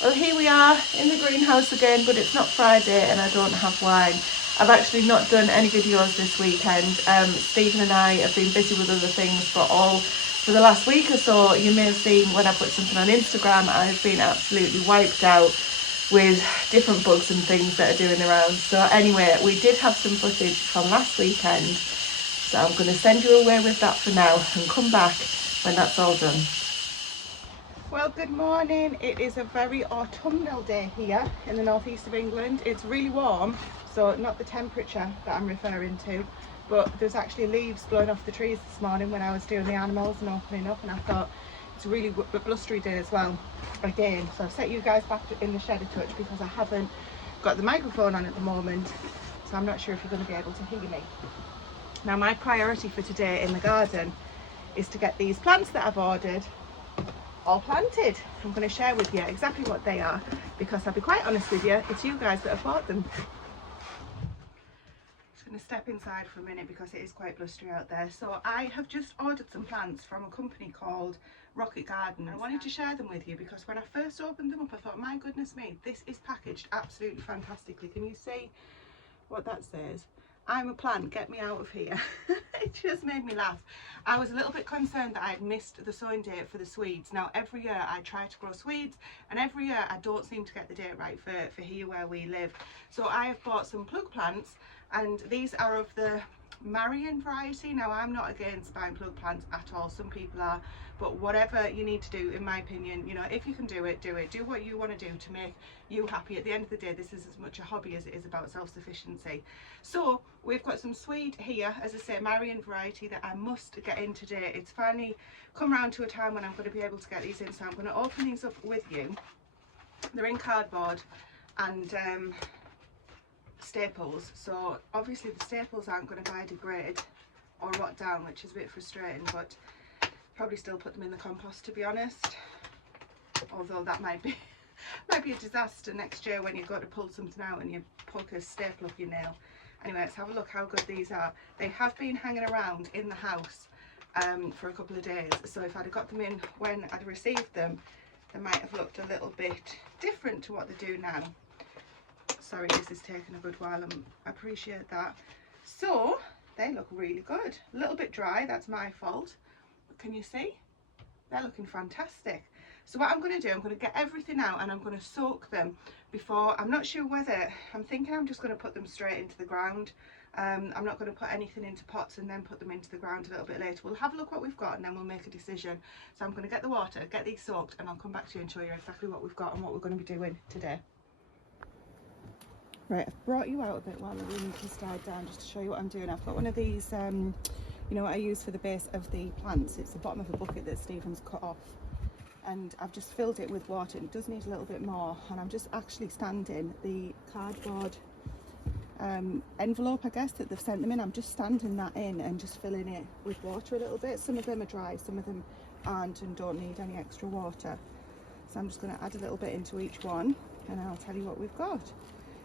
Well, here we are in the greenhouse again, but it's not Friday and I don't have wine. I've actually not done any videos this weekend. Stephen and I have been busy with other things for the last week or so. You may have seen when I put something on Instagram, I've been absolutely wiped out with different bugs and things that are doing around. So anyway, we did have some footage from last weekend, so I'm going to send you away with that for now and come back when that's all done. Well, good morning. It is a very autumnal day here in the northeast of England. It's really warm, so not the temperature that I'm referring to, but there's actually leaves blowing off the trees this morning when I was doing the animals and opening up, and I thought it's a really blustery day as well again. So I've set you guys back in the shed a touch because I haven't got the microphone on at the moment, so I'm not sure if you're going to be able to hear me. Now, my priority for today in the garden is to get these plants that I've ordered all planted. I'm going to share with you exactly what they are, because I'll be quite honest with you, it's you guys that have bought them. Just going to step inside for a minute because it is quite blustery out there. So I have just ordered some plants from a company called Rocket Garden. I wanted to share them with you because when I first opened them up I thought, my goodness me, this is packaged absolutely fantastically. Can you see what that says? I'm a plant, get me out of here. It just made me laugh. I was a little bit concerned that I had missed the sowing date for the Swedes. Now every year I try to grow Swedes and every year I don't seem to get the date right for here where we live. So I have bought some plug plants, and these are of the Marian variety. Now I'm not against buying plug plants at all, some people are, but whatever you need to do, in my opinion, you know, if you can do it, do what you want to do to make you happy. At the end of the day, this is as much a hobby as it is about self-sufficiency. So we've got some Swede here, as I say, Marian variety, that I must get in today. It's finally come round to a time when I'm going to be able to get these in, so I'm going to open these up with you. They're in cardboard and staples, so obviously the staples aren't going to biodegrade or rot down, which is a bit frustrating, but probably still put them in the compost, to be honest, although that might be a disaster next year when you go to pull something out and you poke a staple up your nail. Anyway, let's have a look how good these are. They have been hanging around in the house for a couple of days, so if I'd have got them in when I'd received them, they might have looked a little bit different to what they do now. Sorry, this is taking a good while, I appreciate that. So they look really good. A little bit dry, that's my fault, but can you see? They're looking fantastic. So what I'm going to do, I'm going to get everything out and I'm going to soak them before. I'm not sure whether, I'm thinking I'm just going to put them straight into the ground. I'm not going to put anything into pots and then put them into the ground a little bit later. We'll have a look what we've got and then we'll make a decision. So I'm going to get the water, get these soaked, and I'll come back to you and show you exactly what we've got and what we're going to be doing today. Right, I've brought you out a bit while I really need to slide down just to show you what I'm doing. I've got one of these, you know what I use for the base of the plants. It's the bottom of a bucket that Stephen's cut off. And I've just filled it with water. It does need a little bit more. And I'm just actually standing the cardboard envelope, I guess, that they've sent them in. I'm just standing that in and just filling it with water a little bit. Some of them are dry, some of them aren't and don't need any extra water. So I'm just going to add a little bit into each one and I'll tell you what we've got.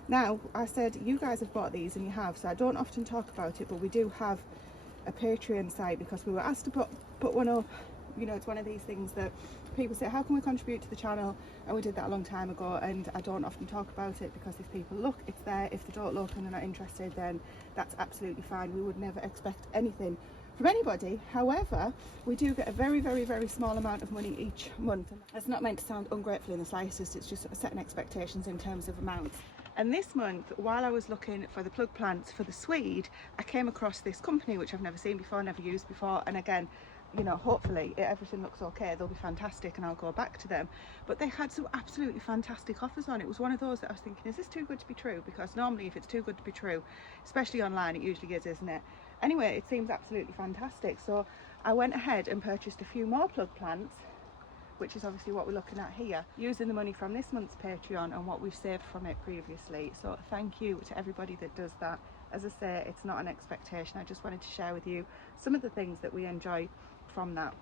Now, I said you guys have bought these, and you have, so I don't often talk about it, but we do have a Patreon site because we were asked to put one up. You know, it's one of these things that people say, how can we contribute to the channel? And we did that a long time ago, and I don't often talk about it because if people look, it's there. If they don't look and they're not interested, then that's absolutely fine. We would never expect anything from anybody. However, we do get a very, very, very small amount of money each month. And that's not meant to sound ungrateful in the slightest, it's just setting expectations in terms of amounts. And this month, while I was looking for the plug plants for the Swede, I came across this company which I've never seen before, never used before, and again, you know, hopefully everything looks okay, they'll be fantastic and I'll go back to them. But they had some absolutely fantastic offers on. It was one of those that I was thinking, is this too good to be true? Because normally if it's too good to be true, especially online, it usually is, isn't it? Anyway, it seems absolutely fantastic. So I went ahead and purchased a few more plug plants, which is obviously what we're looking at here, using the money from this month's Patreon and what we've saved from it previously. So thank you to everybody that does that. As I say, it's not an expectation. I just wanted to share with you some of the things that we enjoy from that.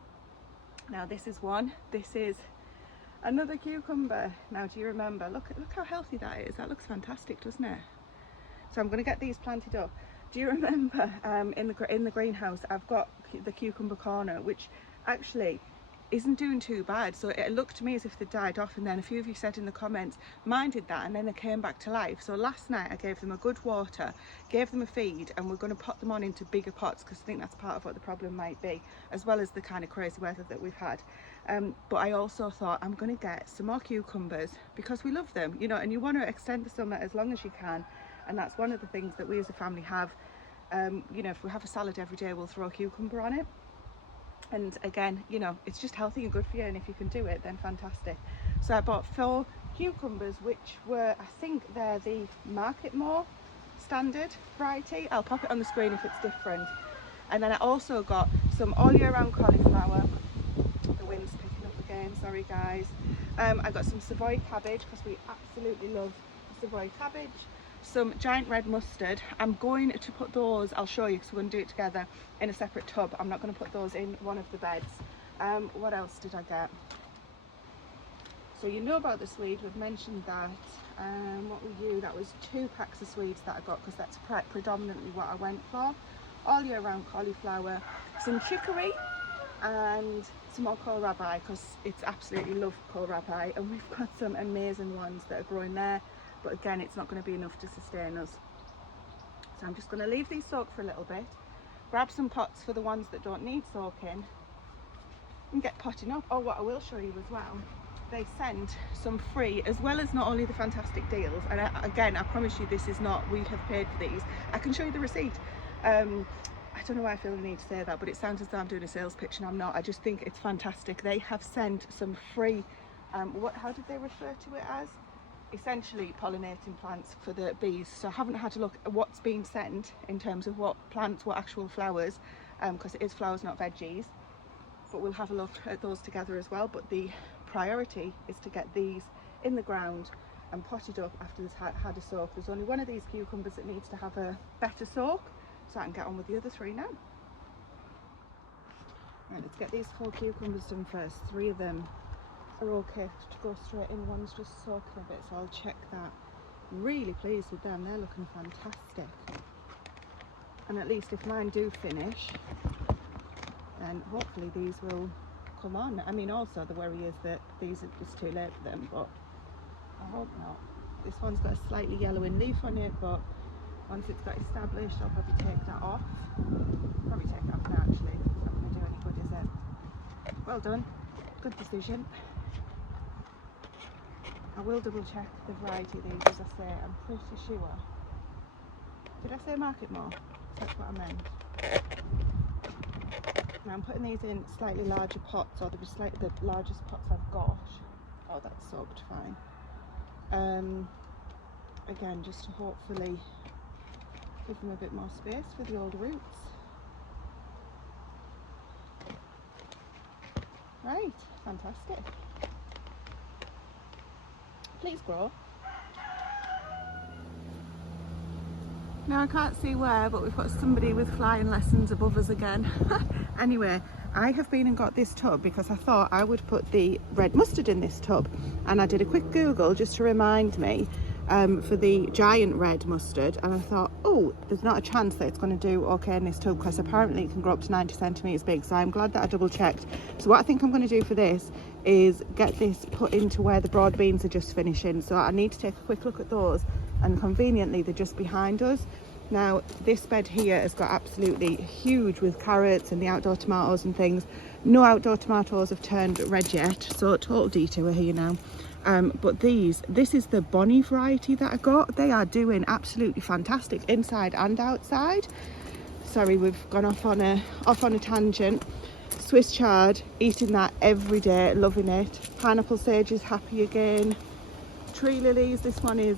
Now this is one. This is another cucumber. Now do you remember? Look how healthy that is. That looks fantastic, doesn't it? So I'm going to get these planted up. Do you remember in the greenhouse I've got the cucumber corner, which actually isn't doing too bad. So it looked to me as if they died off, and then a few of you said in the comments mine did that and then they came back to life. So last night I gave them a good water, gave them a feed, and we're going to pot them on into bigger pots because I think that's part of what the problem might be, as well as the kind of crazy weather that we've had. But I also thought I'm going to get some more cucumbers because we love them, you know, and you want to extend the summer as long as you can, and that's one of the things that we as a family have. You know, if we have a salad every day, we'll throw a cucumber on it. And again, you know, it's just healthy and good for you, and if you can do it, then fantastic. So I bought 4 cucumbers, which were, I think they're the Market More standard variety. I'll pop it on the screen if it's different. And then I also got some all year round cauliflower. The wind's picking up again, sorry guys. I got some Savoy cabbage because we absolutely love Savoy cabbage. Some giant red mustard. I'm going to put those, I'll show you because we're going to do it together, in a separate tub. I'm not going to put those in one of the beds. What else did I get? So you know about the Swede, we've mentioned that. What were you? That was 2 packs of Swedes that I got because that's predominantly what I went for. All year round cauliflower, some chicory, and some more kohlrabi because it's absolutely love kohlrabi, and we've got some amazing ones that are growing there. But again, it's not going to be enough to sustain us. So I'm just going to leave these soak for a little bit, grab some pots for the ones that don't need soaking, and get potting up. Oh, what I will show you as well, they send some free, as well as not only the fantastic deals, and again, I promise you this is not, we have paid for these. I can show you the receipt. I don't know why I feel the need to say that, but it sounds as though I'm doing a sales pitch, and I'm not. I just think it's fantastic. They have sent some free, how did they refer to it as? Essentially pollinating plants for the bees. So I haven't had to look at what's been sent in terms of what plants, what actual flowers, because it is flowers, not veggies, but we'll have a look at those together as well. But the priority is to get these in the ground and potted up after this had a soak. There's only one of these cucumbers that needs to have a better soak, so I can get on with the other 3 now. Right, let's get these 4 cucumbers done first. 3 of them are okay to go straight in, one's just soaking a bit, so I'll check that. Really pleased with them, they're looking fantastic. And at least if mine do finish, then hopefully these will come on. I mean, also the worry is that it's too late for them, but I hope not. This one's got a slightly yellowing leaf on it, but once it's got established, I'll probably take that off. Probably take it off now actually, it's not going to do any good, is it? Well done, good decision. I will double check the variety of these, as I say, I'm pretty sure. Did I say Market More? That's what I meant. Now I'm putting these in slightly larger pots, or the largest pots I've got. Oh, that's soaked fine. Again, just to hopefully give them a bit more space for the old roots. Right, fantastic. Please grow. Now I can't see where, but we've got somebody with flying lessons above us again. Anyway, I have been and got this tub because I thought I would put the red mustard in this tub, and I did a quick Google just to remind me for the giant red mustard, and I thought, oh, there's not a chance that it's going to do okay in this tub because apparently it can grow up to 90 centimetres big, so I'm glad that I double checked. So what I think I'm going to do for this is get this put into where the broad beans are just finishing, so I need to take a quick look at those, and conveniently they're just behind us. Now this bed here has got absolutely huge with carrots and the outdoor tomatoes and things. No outdoor tomatoes have turned red yet, so total detour here now. But this is the Bonnie variety that I got. They are doing absolutely fantastic inside and outside. Sorry, we've gone off on a tangent. Swiss chard, eating that every day, loving it. Pineapple sage is happy again. Tree lilies, this one is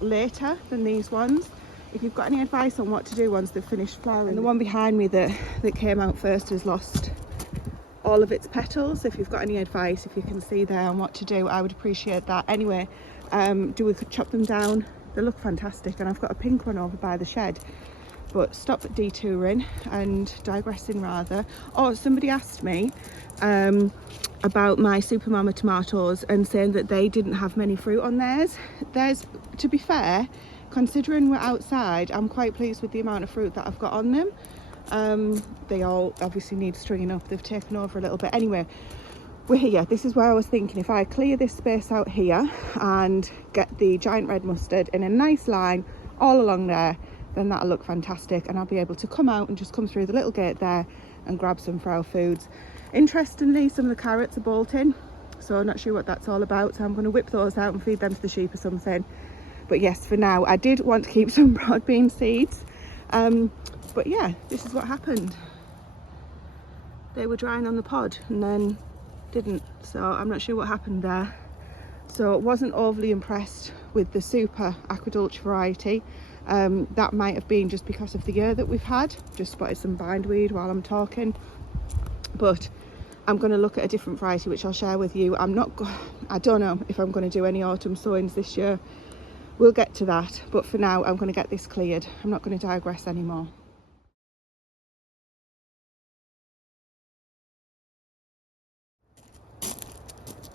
later than these ones. If you've got any advice on what to do once they've finished flowering. And the one behind me that came out first has lost all of its petals. If you've got any advice, if you can see there on what to do, I would appreciate that. Anyway, we could chop them down. They look fantastic, and I've got a pink one over by the shed. But stop detouring and digressing rather. Oh, somebody asked me about my Super Mama tomatoes and saying that they didn't have many fruit on theirs. To be fair, considering we're outside, I'm quite pleased with the amount of fruit that I've got on them. They all obviously need stringing up. They've taken over a little bit. Anyway, we're here. This is where I was thinking, if I clear this space out here and get the giant red mustard in a nice line all along there, then that'll look fantastic, and I'll be able to come out and just come through the little gate there and grab some for our foods. Interestingly, some of the carrots are bolting, so I'm not sure what that's all about, so I'm going to whip those out and feed them to the sheep or something. But yes, for now I did want to keep some broad bean seeds, but yeah, this is what happened. They were drying on the pod and then didn't, so I'm not sure what happened there. So wasn't overly impressed with the super aquadulch variety. That might have been just because of the year that we've had. Just spotted some bindweed while I'm talking, but I'm going to look at a different variety which I'll share with you. I don't know if I'm going to do any autumn sowings this year. We'll get to that, but for now I'm going to get this cleared. I'm not going to digress anymore.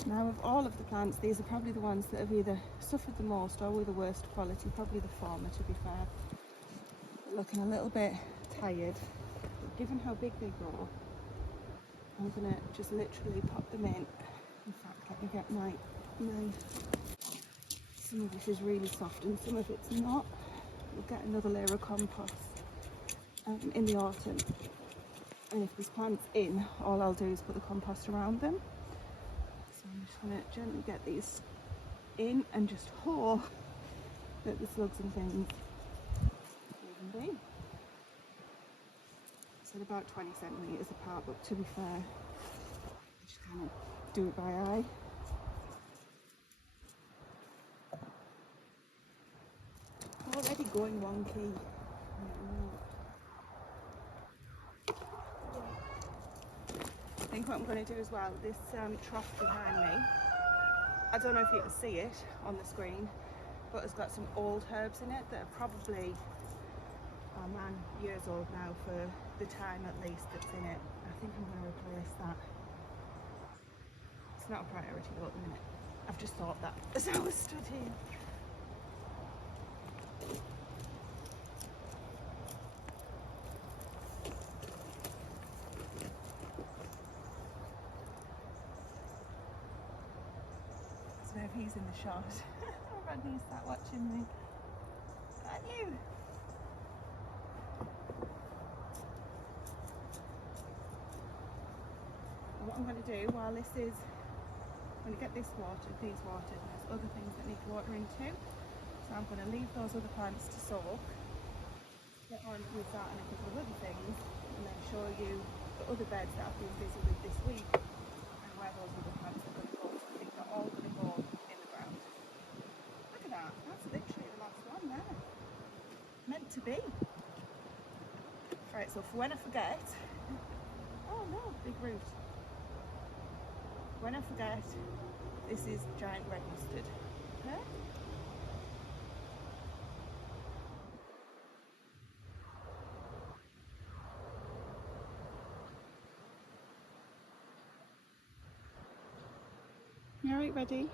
Now, of all of the plants, these are probably the ones that have either suffered the most or were the worst quality, probably the former, to be fair. Looking a little bit tired, but given how big they grow, I'm going to just literally pop them in. In fact, let me get my knife. Some of this is really soft and some of it's not. We'll get another layer of compost in the autumn. And if there's plants in, all I'll do is put the compost around them. So I'm just going to gently get these in and just hope that the slugs and things leave them be. So they're about 20 centimetres apart, but to be fair, I just kind of do it by eye. Already going wonky. I think what I'm going to do as well, this trough behind me, I don't know if you can see it on the screen, but it's got some old herbs in it that are probably, oh man, years old now for the time at least that's in it. I think I'm going to replace that. It's not a priority though at the minute. I've just thought that as I was studying. So if he's in the shot, Rodney's sat watching me. Aren't you? And what I'm going to do while this is, I'm going to get this watered, these watered, and there's other things that need watering too. So I'm going to leave those other plants to soak, get on with that and a couple of other things, and then show you the other beds that I've been busy with this week and where those other plants are going to go. So I think they're all going to go in the ground. Look at that, that's literally the last one there. Meant to be. Right, so for when I forget, oh no, big root. When I forget, this is giant red mustard. Okay? You alright, ready?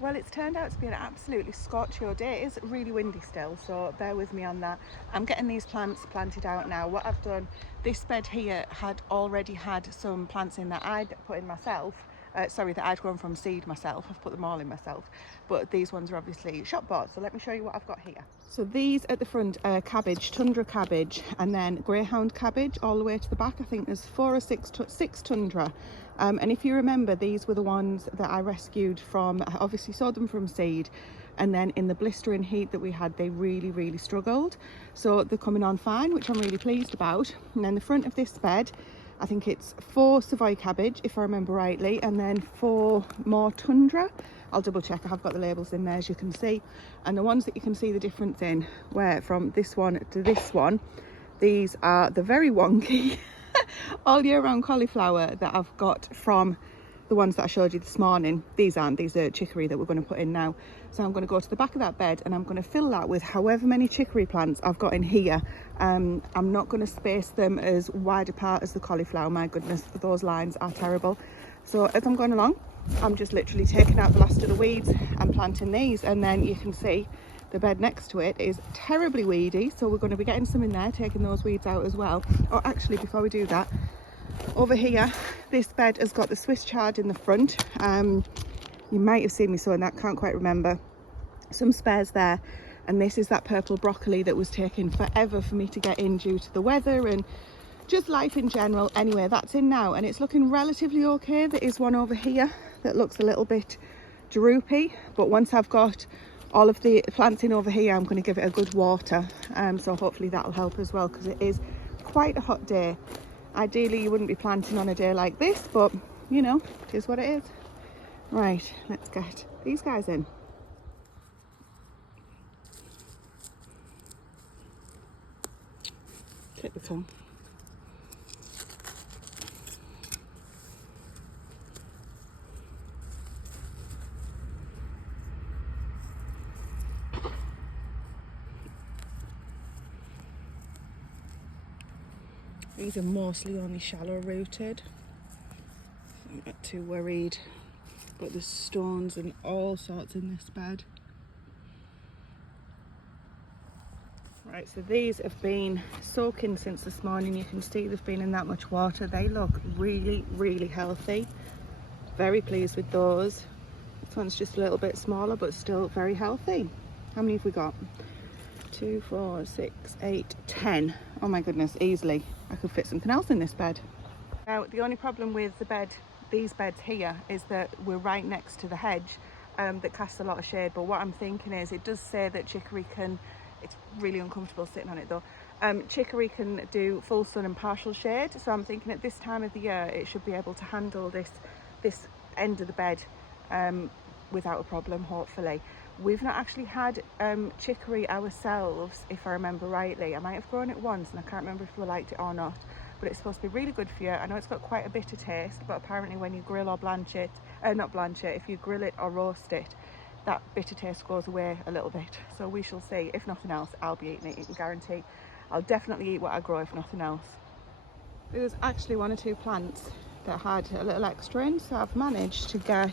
Well, it's turned out to be an absolutely scorchio day. It is really windy still, so bear with me on that. I'm getting these plants planted out now. What I've done, this bed here had already had some plants in that I'd put in myself. That I'd grown from seed myself. I've put them all in myself, but these ones are obviously shop bought. So let me show you what I've got here. So these at the front are cabbage, tundra cabbage, and then greyhound cabbage all the way to the back. I think there's 4 or 6 tundra. And if you remember, these were the ones that I rescued from, I obviously sowed them from seed, and then in the blistering heat that we had, they really struggled. So they're coming on fine, which I'm really pleased about. And then the front of this bed, I think it's 4 Savoy cabbage, if I remember rightly, and then 4 more tundra. I'll double check, I have got the labels in there as you can see. And the ones that you can see the difference in, where from this one to this one, these are the very wonky all year round cauliflower that I've got from the ones that I showed you this morning. These aren't, these are chicory that we're going to put in now. So I'm going to go to the back of that bed and I'm going to fill that with however many chicory plants I've got in here. I'm not going to space them as wide apart as the cauliflower. My goodness, those lines are terrible. So as I'm going along, I'm just literally taking out the last of the weeds and planting these, and then you can see the bed next to it is terribly weedy, so we're going to be getting some in there, taking those weeds out as well. Oh, actually, before we do that, over here, this bed has got the Swiss chard in the front. You might have seen me sowing that, can't quite remember. Some spares there, and this is that purple broccoli that was taking forever for me to get in due to the weather and just life in general. Anyway, that's in now, and it's looking relatively okay. There is one over here that looks a little bit droopy, but once I've got all of the plants in over here, I'm going to give it a good water, so hopefully that'll help as well, because it is quite a hot day. Ideally you wouldn't be planting on a day like this, but you know, it is what it is. Right, let's get these guys in. Typical. These are mostly only shallow rooted. I'm not too worried, but there's stones and all sorts in this bed. Right, so these have been soaking since this morning. You can see they've been in that much water. They look really, really healthy. Very pleased with those. This one's just a little bit smaller, but still very healthy. How many have we got? 2, 4, 6, 8, 10. Oh my goodness, easily. I could fit something else in this bed. Now, the only problem with these beds here is that we're right next to the hedge that casts a lot of shade. But what I'm thinking is, it does say that chicory can, it's really uncomfortable sitting on it though, chicory can do full sun and partial shade. So I'm thinking at this time of the year, it should be able to handle this end of the bed without a problem, hopefully. We've not actually had chicory ourselves, if I remember rightly. I might have grown it once and I can't remember if we liked it or not, but it's supposed to be really good for you. I know it's got quite a bitter taste, but apparently when you grill or blanch it, not blanch it, if you grill it or roast it, that bitter taste goes away a little bit. So we shall see. If nothing else, I'll be eating it. You can guarantee I'll definitely eat what I grow, if nothing else. There was actually 1 or 2 plants that had a little extra in, so I've managed to get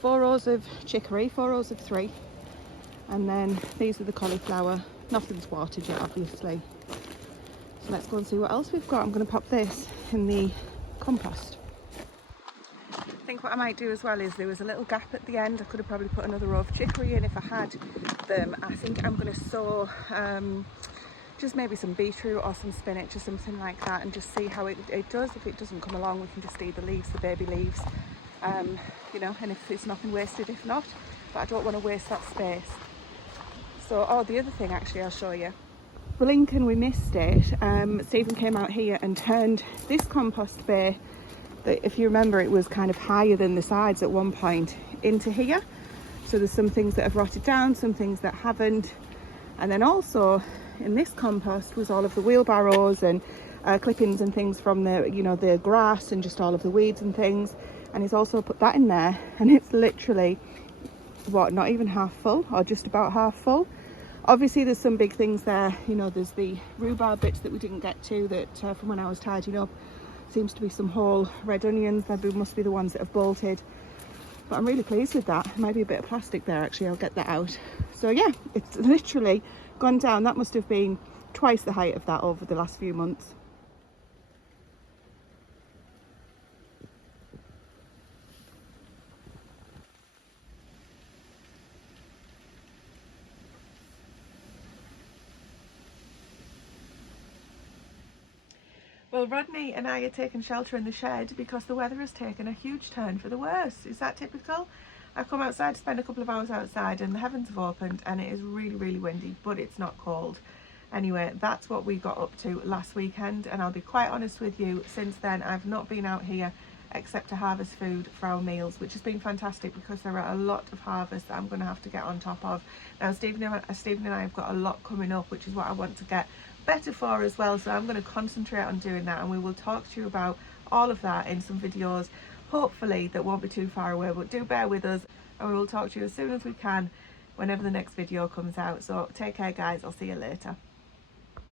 4 rows of chicory, 4 rows of 3, and then these are the cauliflower. Nothing's watered yet, obviously. So let's go and see what else we've got. I'm going to pop this in the compost. I think what I might do as well is, there was a little gap at the end. I could have probably put another row of chicory in if I had them. I think I'm going to sow just maybe some beetroot or some spinach or something like that, and just see how it does. If it doesn't come along, we can just eat the leaves, the baby leaves. You know, and if it's nothing wasted, if not, but I don't want to waste that space. So, oh, the other thing actually I'll show you. Blinking, we missed it. Stephen came out here and turned this compost bay, that if you remember, it was kind of higher than the sides at one point, into here. So there's some things that have rotted down, some things that haven't. And then also in this compost was all of the wheelbarrows and clippings and things from the, you know, the grass and just all of the weeds and things. And he's also put that in there, and it's literally, what, not even half full, or just about half full. Obviously there's some big things there, you know, there's the rhubarb bits that we didn't get to, that from when I was tidying up, seems to be some whole red onions. They must be the ones that have bolted, but I'm really pleased with that. There might be a bit of plastic there actually, I'll get that out. So yeah, it's literally gone down. That must have been twice the height of that over the last few months. Well, Rodney and I are taking shelter in the shed because the weather has taken a huge turn for the worse. Is that typical? I've come outside to spend a couple of hours outside and the heavens have opened and it is really, really windy, but it's not cold. Anyway, that's what we got up to last weekend, and I'll be quite honest with you, since then I've not been out here except to harvest food for our meals, which has been fantastic because there are a lot of harvests that I'm going to have to get on top of. Now Stephen and I have got a lot coming up, which is what I want to get better for as well, so I'm going to concentrate on doing that, and we will talk to you about all of that in some videos, hopefully that won't be too far away, but do bear with us and we will talk to you as soon as we can whenever the next video comes out. So take care guys, I'll see you later.